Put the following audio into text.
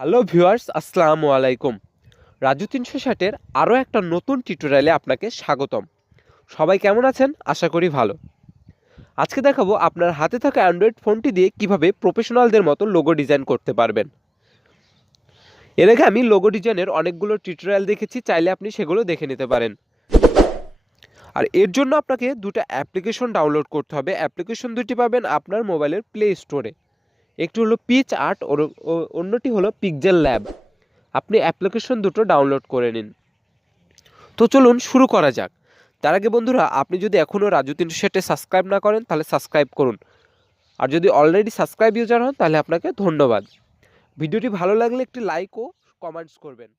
Hello viewers, আসসালামু আলাইকুম। রাজু ৩৬০-এর আরও একটা নতুন টিউটোরিয়ালে আপনাকে স্বাগতম। সবাই কেমন আছেন? আশা করি ভালো। আজকে দেখাবো আপনার হাতে থাকা অ্যান্ড্রয়েড ফোনটি দিয়ে কিভাবে প্রফেশনালদের মতো লোগো ডিজাইন করতে পারবেন। এর আগে আমি লোগো ডিজাইনের অনেকগুলো টিউটোরিয়াল দেখেছি, চাইলে আপনি সেগুলো দেখে নিতে পারেন। আর এর জন্য আপনাকে দুটো অ্যাপ্লিকেশন ডাউনলোড করতে হবে। অ্যাপ্লিকেশন দুটি পাবেন আপনার মোবাইলের প্লে স্টোরে। একটি হলো পিচআর্ট, অন্যটি হলো পিক্সেল ল্যাব। আপনি অ্যাপ্লিকেশন দুটো ডাউনলোড করে নিন। তো চলুন শুরু করা যাক। তার আগে বন্ধুরা, আপনি যদি এখনও রাজু ৩৬০-এ সাবস্ক্রাইব না করেন তাহলে সাবস্ক্রাইব করুন। আর যদি অলরেডি সাবস্ক্রাইব ইউজার হন তাহলে আপনাকে ধন্যবাদ। ভিডিওটি ভালো লাগলে একটি লাইক ও কমেন্টস করবেন।